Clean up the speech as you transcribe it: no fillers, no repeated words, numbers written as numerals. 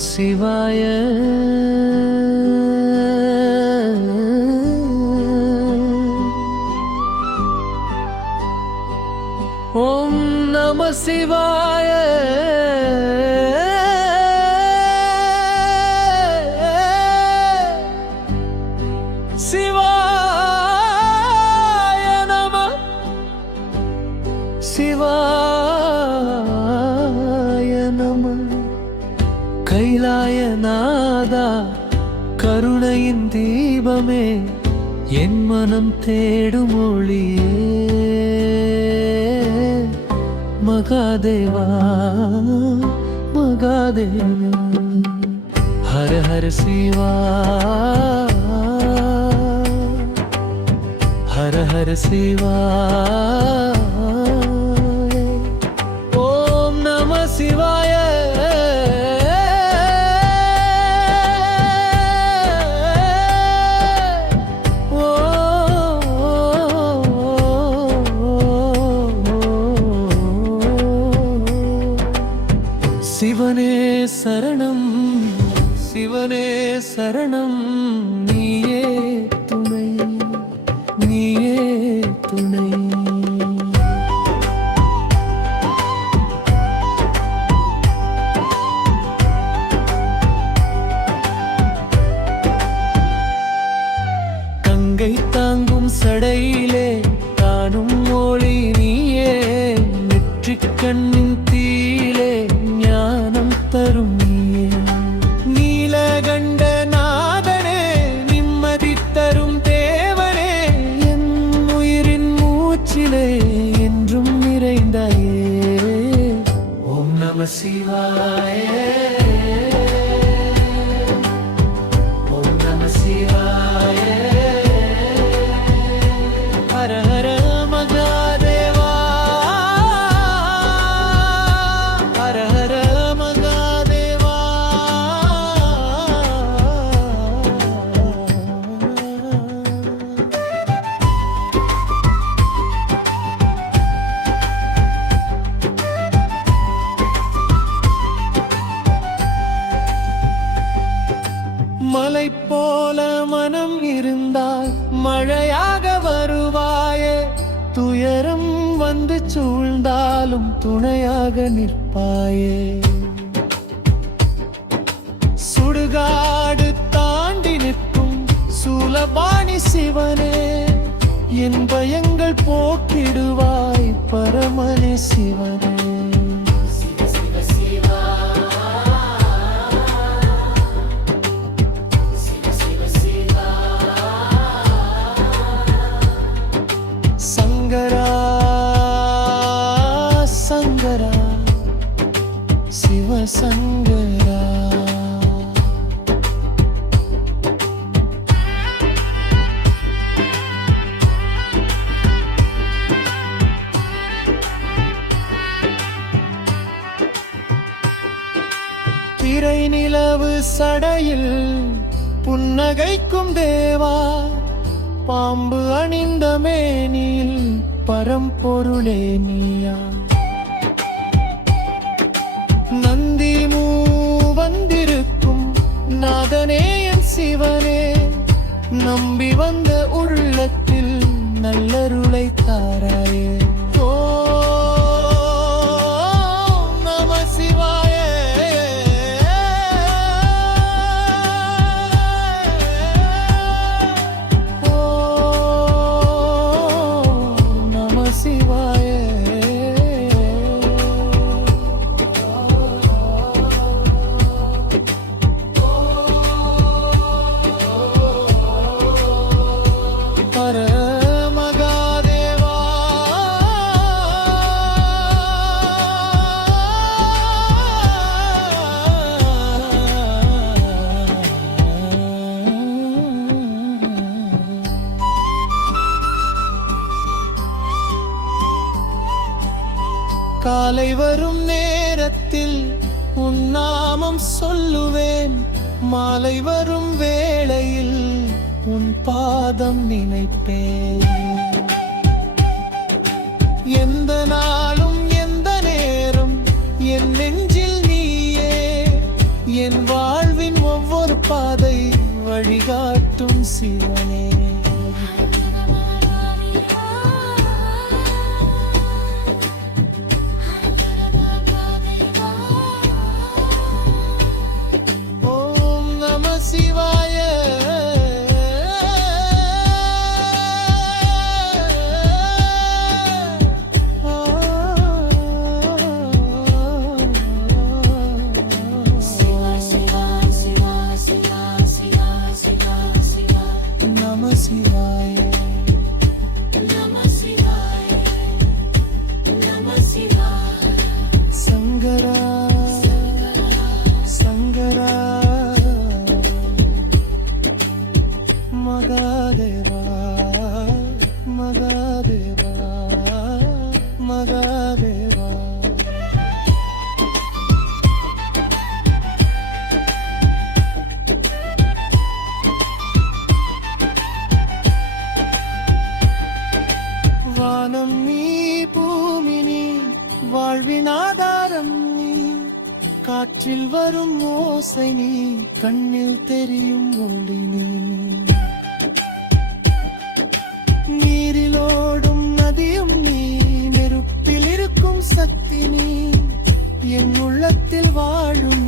சிவாய ஓம் நம சிவாய சிவாய நம சிவாய நம கைலாயநாதா கருணையின் தீபமே என் மனம் தேடும் ஒளியே மகாதேவா மகாதேவா ஹர ஹர சிவா ஹர ஹர சிவா ஓம் நம சிவாய சிவனே சரணம் சிவனே சரணம் நீயே துணை நீயே துணை கங்கை தாங்கும் சடையிலே காணும் மொழி நீயே நெற்றிக் கண்ணின் தீயிலே ஞானம் தரும் நீயே நீலகண்ட நாதனே நிம்மதி தரும் தேவனே என் உயிரின் மூச்சிலே என்றும் நிறைந்தாயே ஓம் நம சிவாய ஓம் நம சிவாய ஹர ஹர மகாதேவா ஹர ஹர மகாதேவா மலை போல மனம் இருந்தால் மழையாக வருவாயே துயரம் வந்து சூழ்ந்தாலும் துணையாக நிற்பாயே சுடுகாடு தாண்டி நிற்கும் சூலபாணி சிவனே என் பயங்கள் போக்கிடுவாய் பரமனே சிவனே சங்கரா சங்கரா சிவசங்கரா திரை நிலவு சடையில் புன்னகைக்கும் தேவா பாம்பு அணிந்த மேனில் பரம்பொருளே நீயா நந்தி மூவந்திருக்கும் நாதனே என் சிவனே நம்பி வந்த உள்ளத்தில் நல்லருளை தாராயே ஓம் நம சிவாய காலை வரும் நேரத்தில் உன் நாமம் சொல்லுவேன் மாலை வரும் வேளையில் உன் பாதம் நினைப்பேன் எந்த நாளும் எந்த நேரம் என் நெஞ்சில் நீயே என் வாழ்வின் ஒவ்வொரு பாதை வழிகாட்டும் சிவனே. ஓம் நம சிவாய. நம சிவாய. சங்கரா சங்கரா மகாதேவா மகாதேவா மகாதேவா. வானம் நீ பூமி நீ வாழ்வின் ஆதாரம் நீ, காற்றில் வரும் ஓசை நீ கண்ணில் தெரியும் ஒளி நீ, நீரிலோடும் நதியும் நீ நெருப்பில் இருக்கும் சக்தி நீ, என் உள்ளத்தில் வாழும்